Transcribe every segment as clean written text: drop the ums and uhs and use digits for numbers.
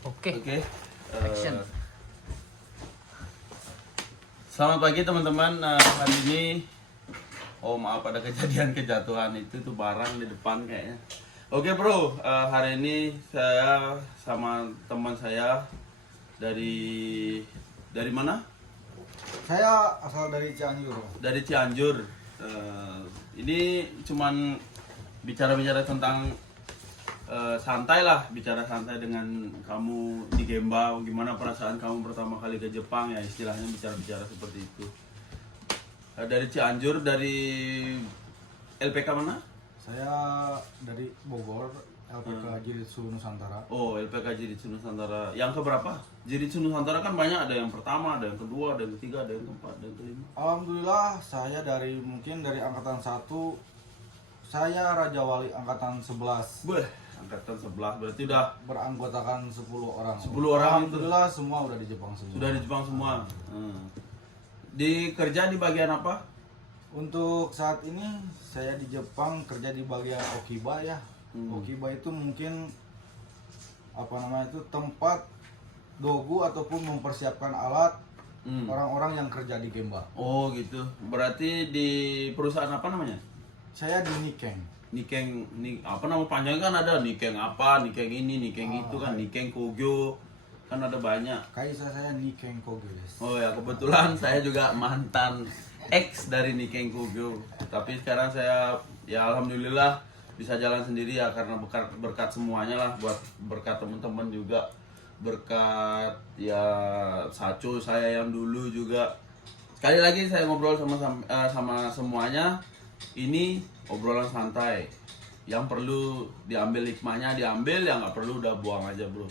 Oke. Oke. Action. Selamat pagi teman-teman. Hari ini, oh maaf ada kejadian kejatuhan itu tuh barang di depan kayaknya. Oke bro, hari ini saya sama teman saya dari mana? Saya asal dari Cianjur. Dari Cianjur. Ini cuman bicara-bicara tentang santai lah, bicara santai dengan kamu di Gemba. Gimana perasaan kamu pertama kali ke Jepang, ya istilahnya bicara-bicara seperti itu. Dari Cianjur, dari LPK mana? Saya dari Bogor, LPK Jiritsu Nusantara. Oh, LPK Jiritsu Nusantara. Yang keberapa? Jiritsu Nusantara kan banyak, ada yang pertama, ada yang kedua, ada yang ketiga, ada yang keempat, ada yang kelima. Alhamdulillah saya mungkin dari angkatan 1. Saya Raja Wali angkatan 11. Beuh, angkatan 11 berarti udah Beranggotakan 10 orang. 10 orang itu. Alhamdulillah semua udah di Jepang semua. sudah di Jepang semua. Di kerja di bagian apa? Untuk saat ini saya di Jepang kerja di bagian Okiba ya. Okiba itu mungkin tempat dogu ataupun mempersiapkan alat orang-orang yang kerja di Gemba. Oh gitu. Berarti di perusahaan apa namanya? Saya di Niken. Nikeng, apa nama panjangnya kan ada Nikeng apa, Nikeng ini, Nikeng itu kan, Nikeng Kogyo. Kan ada banyak. Kaisa saya Niken Kogeles. Oh ya, kebetulan saya juga mantan ex dari Nikeng Kogyo. Tapi sekarang saya ya alhamdulillah bisa jalan sendiri ya, karena berkat semuanya lah, buat berkat teman-teman juga, berkat ya Saco saya yang dulu juga. Sekali lagi saya ngobrol sama semuanya. Ini obrolan santai. Yang perlu diambil hikmahnya diambil, yang nggak perlu udah buang aja bro.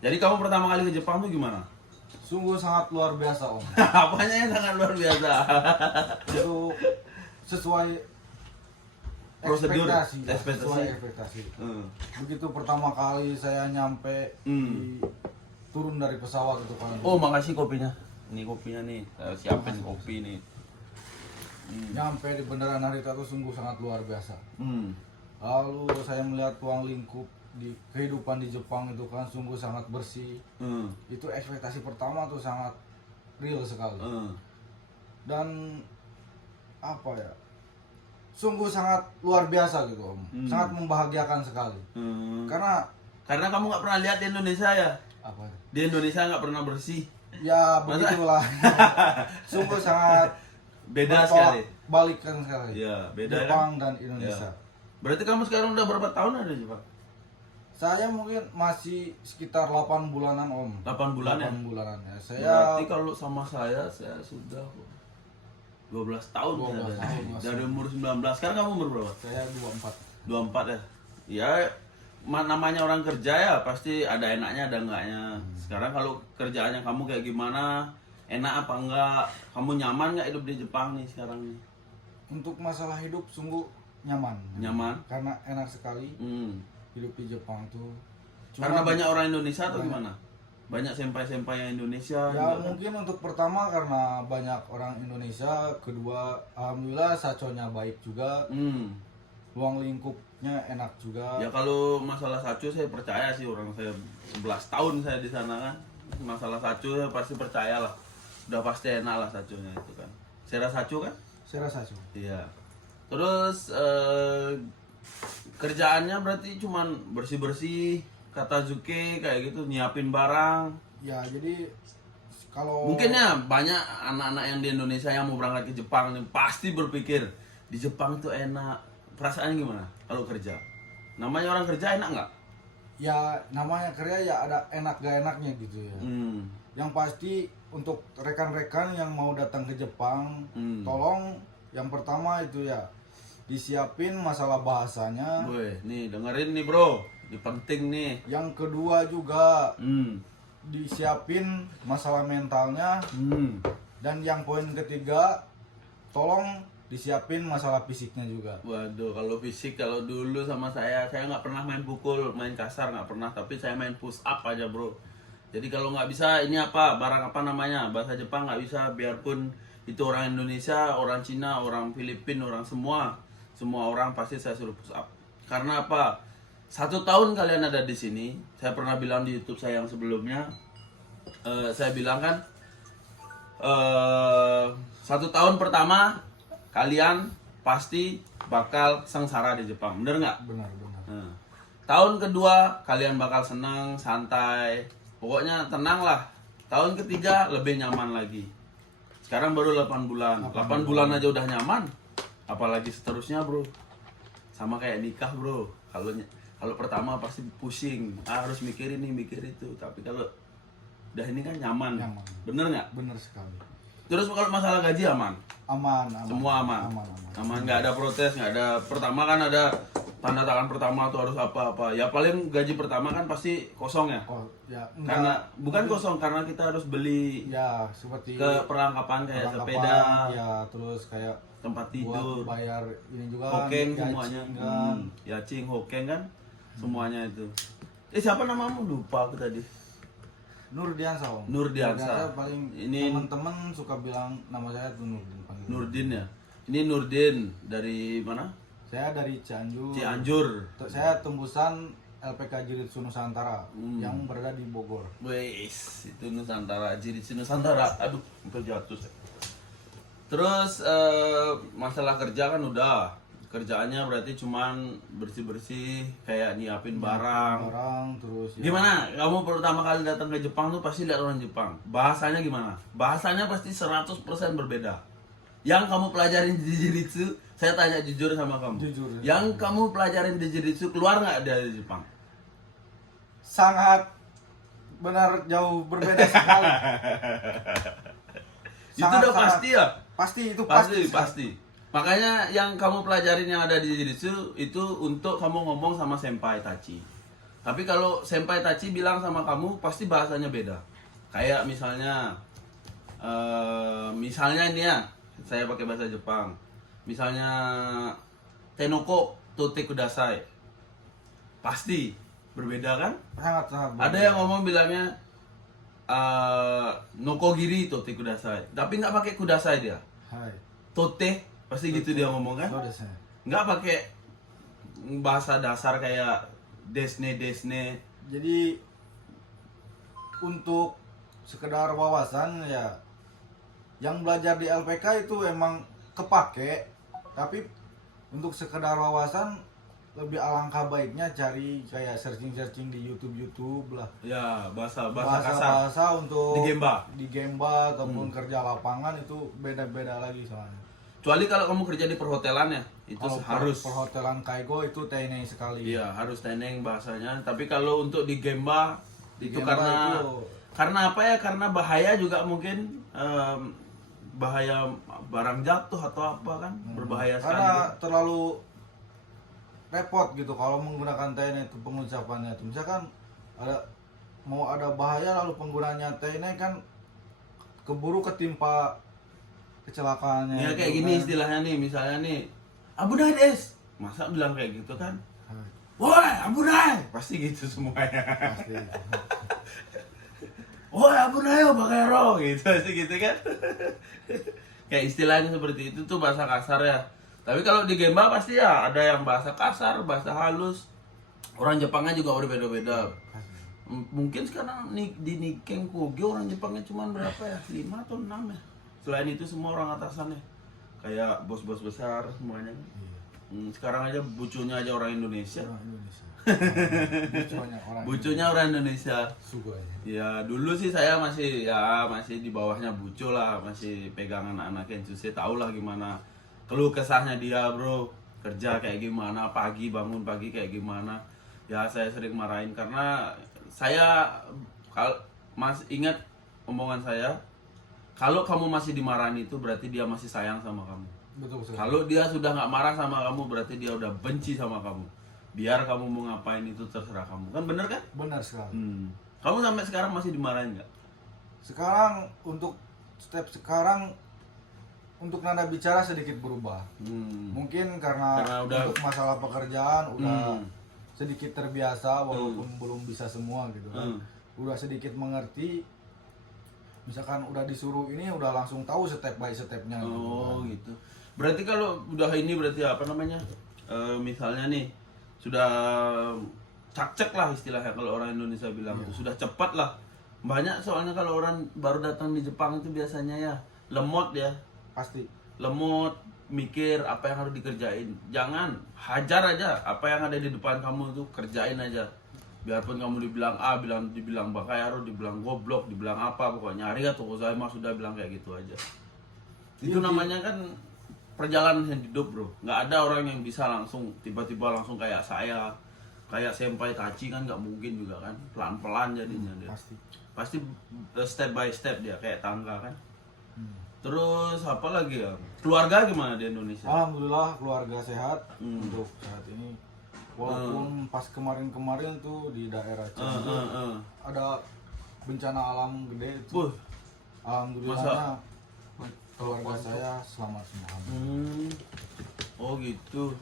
Jadi kamu pertama kali ke Jepang tuh gimana? Sungguh sangat luar biasa om. Apanya yang sangat luar biasa? Itu sesuai Prosedur, ekspektasi. Ya, ekspektasi. Sesuai ekspektasi. Begitu pertama kali saya nyampe turun dari pesawat itu kan. Oh makasih kopinya. Ini kopinya nih, saya siapin kopi nih. Nyampe di Bandara Narita itu sungguh sangat luar biasa. Hmm. Lalu saya melihat ruang lingkup di kehidupan di Jepang itu kan sungguh sangat bersih. Itu ekspektasi pertama tuh sangat real sekali. Dan apa ya? Sungguh sangat luar biasa gitu om. Sangat membahagiakan sekali. Karena Karena kamu nggak pernah lihat di Indonesia ya? apa? Di Indonesia nggak pernah bersih. Ya begitulah. Sungguh sangat Beda bertolak sekali. balikan sekali. Iya, beda Jepang kan? dan Indonesia. Ya. Berarti kamu sekarang udah berapa tahun ada di Jepang? Saya mungkin masih sekitar 8 bulanan om. 8 bulan ya? 8 bulanan ya. Saya Berarti kalau sama saya sudah 12 tahun 12 ya, tahun, dari umur 19. Sekarang kamu umur berapa? saya 24. 24 ya? Ya, namanya orang kerja ya pasti ada enaknya ada enggaknya. Sekarang kalau kerjaannya kamu kayak gimana? Enak apa enggak? Kamu nyaman nggak hidup di Jepang nih sekarang nih? Untuk masalah hidup sungguh nyaman. Nyaman? Karena enak sekali Hmm. hidup di Jepang tuh. Karena Cuman, banyak orang Indonesia atau banyak. gimana? Banyak senpai-senpai yang Indonesia ya juga kan? mungkin untuk pertama karena banyak orang Indonesia, kedua alhamdulillah saconya baik juga, ruang lingkupnya enak juga. Ya kalau masalah Sacu saya percaya sih, orang saya 11 tahun saya di sana kan. Masalah Sacu saya pasti percaya lah. Udah pasti enak lah Sacunya itu kan. Sera Sacu kan? Saya rasa saco. Iya. Terus kerjaannya berarti cuman bersih-bersih, kata Zuke kayak gitu, nyiapin barang. Ya jadi kalau Mungkin ya banyak anak-anak yang di Indonesia yang mau berangkat ke Jepang nih pasti berpikir di Jepang itu enak. Perasaannya gimana kalau kerja? Namanya orang kerja enak nggak? ya namanya kerja ya ada enak gak enaknya gitu ya. Yang pasti untuk rekan-rekan yang mau datang ke Jepang, tolong yang pertama itu ya disiapin masalah bahasanya. Woi, nih dengerin nih bro, ini penting nih. Yang kedua juga Hmm. disiapin masalah mentalnya. Hmm. Dan yang poin ketiga, tolong disiapin masalah fisiknya juga. Waduh, kalau fisik kalau dulu sama saya nggak pernah main pukul, main kasar nggak pernah, tapi saya main push up aja bro. Jadi kalau nggak bisa ini apa, barang apa namanya, bahasa Jepang nggak bisa, biarpun itu orang Indonesia, orang Cina, orang Filipina, orang semua orang pasti saya suruh push up. Karena apa? 1 tahun kalian ada di sini, saya pernah bilang di YouTube saya yang sebelumnya, saya bilang kan 1 tahun pertama kalian pasti bakal sengsara di Jepang, bener nggak? Benar. Tahun kedua kalian bakal senang, santai, pokoknya tenang lah. Tahun ketiga lebih nyaman lagi. Sekarang baru 8 bulan. 8 bulan aja udah nyaman. Apalagi seterusnya, bro. Sama kayak nikah, bro. Kalau pertama pasti pusing. Harus mikir ini, mikir itu. Tapi kalau udah ini kan nyaman. Bener nggak? Benar sekali. Terus kalau masalah gaji aman? Aman. Semua aman. Aman, nggak ada protes, nggak ada. Pertama kan ada tanda tangan pertama tuh harus apa-apa. Ya paling gaji pertama kan pasti kosong ya. Oh, ya. Karena bukan kosong, karena kita harus beli Ya, seperti ke perlengkapan kayak sepeda, ya, terus kayak tempat buat tidur, bayar ini juga hokeng kan, semuanya. kan. Yacing, hokeng kan, semuanya itu. Siapa namamu? Lupa aku tadi. Nurdiansa, Om. Nurdiansa. Paling Ini teman-teman suka bilang nama saya tuh Nurdin, panggil. Nurdin ya. Ini Nurdin dari mana? Saya dari Cianjur. Cianjur. Saya tembusan LPK Jiritsu Nusantara yang berada di Bogor. Wes, itu Nusantara, Jiritsu Nusantara. Aduh, hampir jatuh saya. Terus masalah kerja kan udah. Kerjaannya berarti cuman bersih-bersih, kayak nyiapin barang. Terus ya. Gimana? Kamu pertama kali datang ke Jepang tuh pasti lihat orang Jepang. Bahasanya gimana? Bahasanya pasti 100% berbeda. Yang kamu pelajarin di Jiritsu, saya tanya jujur sama kamu. Jujur. Yang kamu pelajarin di Jiritsu keluar nggak dari Jepang? Sangat benar jauh berbeda sekali. Itu udah pasti ya? Pasti itu Pasti. Makanya yang kamu pelajarin yang ada di Jiritsu itu untuk kamu ngomong sama senpai Tachi. Tapi kalau senpai Tachi bilang sama kamu pasti bahasanya beda. Kayak misalnya ini ya, saya pakai bahasa Jepang. Misalnya Tenoko tote kudasai. Pasti berbeda kan? Sangat berbeda. Ada yang ngomong bilangnya nokogiri tote kudasai. Tapi nggak pakai kudasai dia. Hai. Tote pasti gitu dia ngomong kan? Saudara. Nggak pakai bahasa dasar kayak desne. Jadi untuk sekedar wawasan ya, yang belajar di LPK itu emang kepake, tapi untuk sekedar wawasan lebih alangkah baiknya cari kayak searching di YouTube lah. Ya, bahasa kasar. Bahasa untuk Di Gemba ataupun kerja lapangan itu beda-beda lagi soalnya. Kecuali kalau kamu kerja di perhotelan ya, itu Kalau harus. perhotelan Kaigo itu teneng sekali. Iya, harus teneng bahasanya. Tapi kalau untuk di Gemba itu Gemba karena apa ya? Karena bahaya juga mungkin, bahaya barang jatuh atau apa kan, berbahaya sekali. Karena terlalu repot gitu kalau menggunakan teneng itu pengucapannya itu. Misalkan mau ada bahaya lalu penggunanya teneng kan keburu ketimpa kecelakaannya. Ya kayak gitu gini kan. istilahnya nih, misalnya nih, Abunai des, masa bilang kayak gitu kan? Woi Abunai, pasti gitu semuanya. Pasti. Woi Abunai bakero gitu, pasti gitu kan? Kayak istilahnya seperti itu tuh bahasa kasar ya. Tapi kalau di Gemba pasti ya ada yang bahasa kasar, bahasa halus. Orang Jepangnya juga udah beda-beda. Mungkin sekarang di Nikkei Kogyo orang Jepangnya cuma berapa ya? 5 atau 6 ya? Selain itu semua orang atasannya kayak bos-bos besar semuanya. Sekarang aja bucunya aja orang Indonesia. Bucunya orang Indonesia. Ya dulu sih saya masih di bawahnya bucu lah, masih pegangan anak Kensu. Saya tahu lah gimana keluh kesahnya dia, bro. Kerja kayak gimana, bangun pagi kayak gimana. Ya saya sering marahin karena saya masih ingat omongan saya. Kalau kamu masih dimarahin itu berarti dia masih sayang sama kamu. Betul sekali. Kalau dia sudah nggak marah sama kamu berarti dia udah benci sama kamu. Biar kamu mau ngapain itu terserah kamu. Kan bener kan? Benar sekali. Kamu sampai sekarang masih dimarahin nggak? Sekarang untuk nada bicara sedikit berubah. Mungkin karena udah untuk masalah pekerjaan udah sedikit terbiasa walaupun belum bisa semua gitu kan. Udah sedikit mengerti. Misalkan udah disuruh ini udah langsung tahu step by stepnya. Oh gitu. Berarti kalau udah ini berarti apa namanya? Misalnya nih sudah cakcek lah istilahnya kalau orang Indonesia bilang tuh, sudah cepat lah. Banyak soalnya kalau orang baru datang di Jepang itu biasanya ya lemot ya, Pasti. lemot, mikir apa yang harus dikerjain. Jangan, hajar aja apa yang ada di depan kamu tuh, kerjain aja. Biarpun kamu dibilang A, dibilang bakayaro, dibilang goblok, dibilang apa, pokoknya arigatou gozaimasu, sudah bilang kayak gitu aja. Itu namanya kan perjalanan hidup, bro. Nggak ada orang yang bisa langsung tiba-tiba langsung kayak saya, kayak senpai Tachi kan nggak mungkin juga kan. Pelan-pelan jadinya dia. Pasti step by step dia kayak tangga kan. Terus apa lagi ya? Keluarga gimana di Indonesia? Alhamdulillah keluarga sehat untuk saat ini. Walaupun pas kemarin-kemarin tuh di daerah Cianjur ada bencana alam gede itu. Alhamdulillahnya keluarga saya selamat semua. Oh gitu.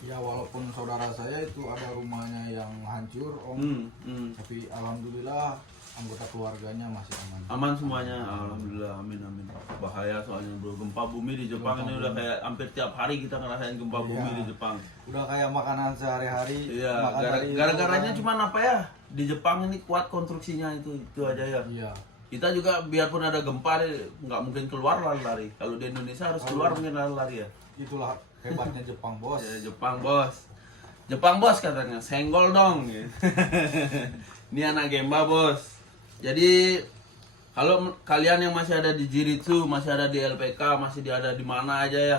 Ya walaupun saudara saya itu ada rumahnya yang hancur om, tapi alhamdulillah anggota keluarganya masih aman. Aman semuanya, alhamdulillah, amin amin. Bahaya soalnya bro, gempa bumi di Jepang ini udah kayak hampir tiap hari kita ngerasain gempa bumi di Jepang. Udah kayak makanan sehari-hari. Iya, gara-garanya cuma apa ya? Di Jepang ini kuat konstruksinya itu aja ya. Iya. Kita juga biarpun ada gempa nggak mungkin keluar lari-lari. Kalau di Indonesia harus keluar mungkin lari-lari ya. Itulah hebatnya Jepang bos. Ya, Jepang bos. Jepang bos katanya, senggol dong. Ini anak Gemba bos. Jadi kalau kalian yang masih ada di Jiritsu, masih ada di LPK, masih ada di mana aja ya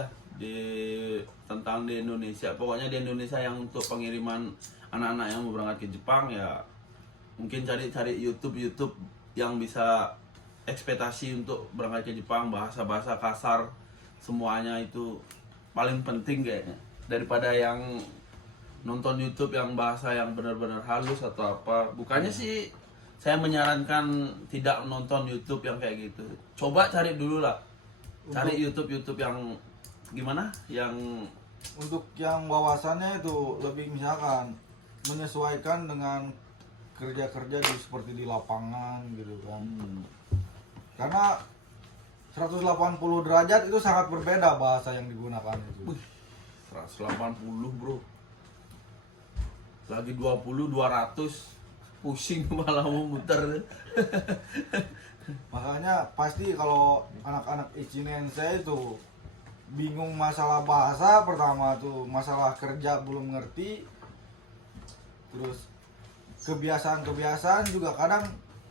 tentang di Indonesia. Pokoknya di Indonesia yang untuk pengiriman anak-anak yang mau berangkat ke Jepang ya mungkin cari YouTube yang bisa ekspektasi untuk berangkat ke Jepang, bahasa-bahasa kasar semuanya itu paling penting kayaknya daripada yang nonton YouTube yang bahasa yang benar-benar halus atau apa. Bukannya sih saya menyarankan tidak nonton YouTube yang kayak gitu. Coba cari dulu lah. Cari YouTube yang gimana? Yang untuk yang wawasannya itu lebih misalkan menyesuaikan dengan kerja-kerja seperti di lapangan gitu kan. Karena 180 derajat itu sangat berbeda bahasa yang digunakan itu. 180 bro. Lagi 20, 200 pusing malah mau muter. Makanya pasti kalau anak-anak Ichinen saya itu bingung masalah bahasa pertama tuh, masalah kerja belum ngerti, terus kebiasaan juga kadang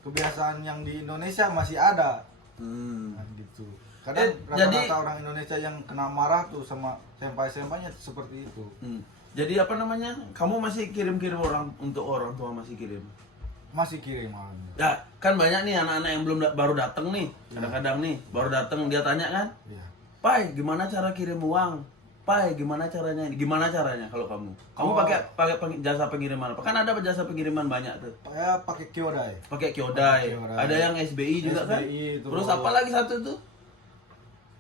kebiasaan yang di Indonesia masih ada. Nah, gitu. Kadang rata-rata orang Indonesia yang kena marah tuh sama senpai-senpainya seperti itu. Jadi apa namanya? Kamu masih kirim-kirim orang untuk orang tua masih kirim? Masih kiriman. Ya, kan banyak nih anak-anak yang belum baru datang nih. Kadang-kadang nih baru datang dia tanya kan? Iya. Pai, gimana cara kirim uang? Pai, gimana caranya? Gimana caranya kalau kamu? Kamu pakai jasa pengiriman apa? Kan ada jasa pengiriman banyak tuh. Saya pakai Kyodai. Pakai Kyodai. Ada yang SBI juga kan? Terus apa lagi satu tuh?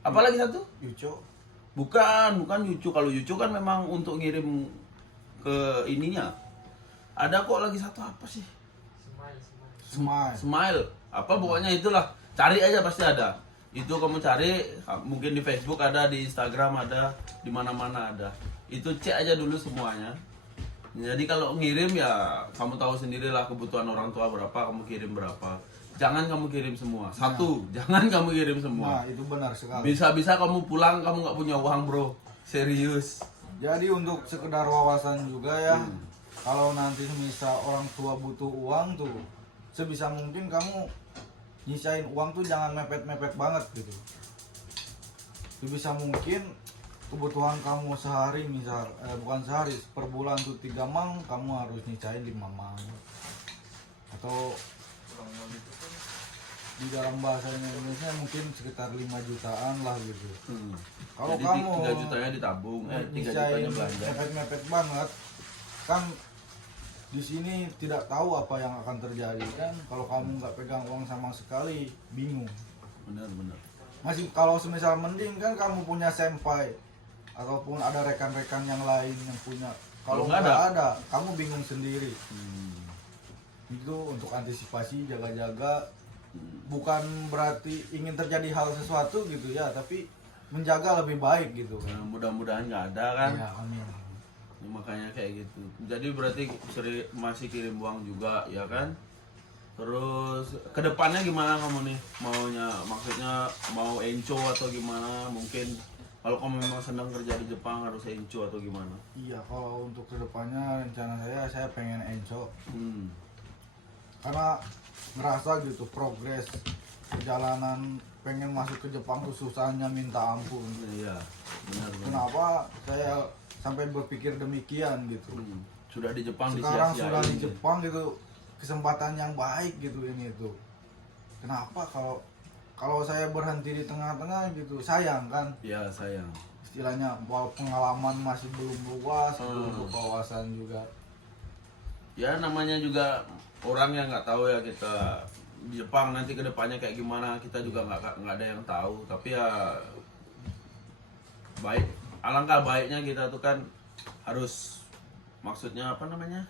Apa lagi satu? Yucho. Bukan Yucu. Kalau Yucu kan memang untuk ngirim ke ininya. Ada kok lagi satu apa sih? Smile. Apa pokoknya itulah. Cari aja pasti ada. Itu kamu cari, mungkin di Facebook ada, di Instagram ada, di mana-mana ada. Itu cek aja dulu semuanya. Jadi kalau ngirim ya kamu tahu sendirilah kebutuhan orang tua berapa, kamu kirim berapa. Jangan kamu kirim semua. Satu, jangan kamu kirim semua. Nah, itu benar sekali. Bisa-bisa kamu pulang kamu nggak punya uang, bro. Serius. Jadi untuk sekedar wawasan juga ya, kalau nanti misal orang tua butuh uang tuh, sebisa mungkin kamu nyisain uang tuh jangan mepet-mepet banget gitu. Sebisa mungkin kebutuhan kamu sehari misal, bukan sehari, per bulan tuh 3 mang, kamu harus nyisain 5 mang. Atau di dalam bahasa Indonesia mungkin sekitar 5 jutaan lah gitu. Kalau jadi kamu 3 jutanya ditabung, 3 jutanya belanja. mepet-mepet banget, kan di sini tidak tahu apa yang akan terjadi kan. Kalau kamu nggak pegang uang sama sekali, bingung. Benar. Masih kalau semisal mending kan kamu punya senpai ataupun ada rekan-rekan yang lain yang punya. Kalau nggak ada, kamu bingung sendiri. Itu untuk antisipasi, jaga-jaga. Bukan berarti ingin terjadi hal sesuatu gitu ya, tapi menjaga lebih baik gitu kan. Mudah-mudahan nggak ada kan. Ya, amin. makanya kayak gitu. Jadi berarti masih kirim uang juga ya kan. Terus kedepannya gimana kamu nih maunya, maksudnya mau enco atau gimana? Mungkin kalau kamu memang senang kerja di Jepang harus enco atau gimana? Iya, kalau untuk kedepannya rencana saya pengen enco. Karena ngerasa gitu progres perjalanan pengen masuk ke Jepang tuh susahnya minta ampun. Iya, benar. Kenapa saya sampai berpikir demikian gitu? Sudah di Jepang Sekarang disia-siain sudah di gitu. Jepang gitu, kesempatan yang baik gitu ini tuh. Kenapa kalau saya berhenti di tengah-tengah gitu, sayang kan? Iya, sayang. Istilahnya bahwa pengalaman masih belum luas, belum berwawasan juga. Ya namanya juga orang yang nggak tahu ya kita di Jepang nanti kedepannya kayak gimana, kita juga nggak ada yang tahu. Tapi ya baik, alangkah baiknya kita tuh kan harus, maksudnya apa namanya,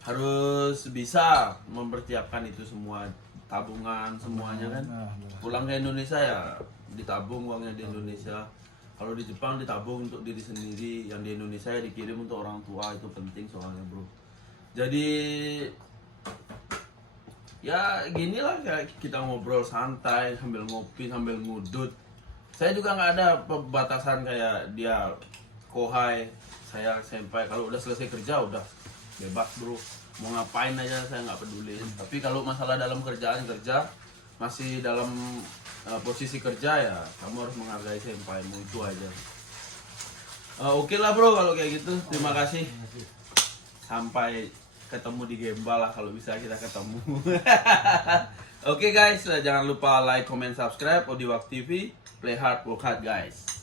harus bisa mempersiapkan itu semua, tabungan semuanya kan. Pulang ke Indonesia ya ditabung uangnya di Indonesia. Kalau di Jepang ditabung untuk diri sendiri, yang di Indonesia ya dikirim untuk orang tua. Itu penting soalnya bro. Jadi ya ginilah, kayak kita ngobrol santai sambil ngopi sambil ngudut. Saya juga nggak ada pembatasan kayak dia kohai, saya senpai. Kalau udah selesai kerja udah bebas bro, mau ngapain aja saya nggak peduli. Tapi kalau masalah dalam kerjaan, kerja masih dalam posisi kerja ya kamu harus menghargai senpaimu, itu aja. Oke lah bro kalau kayak gitu. Terima kasih. Sampai ketemu di Gemba lah kalau bisa kita ketemu. Oke guys, jangan lupa like, comment, subscribe Audiowak TV. Play hard, work hard guys.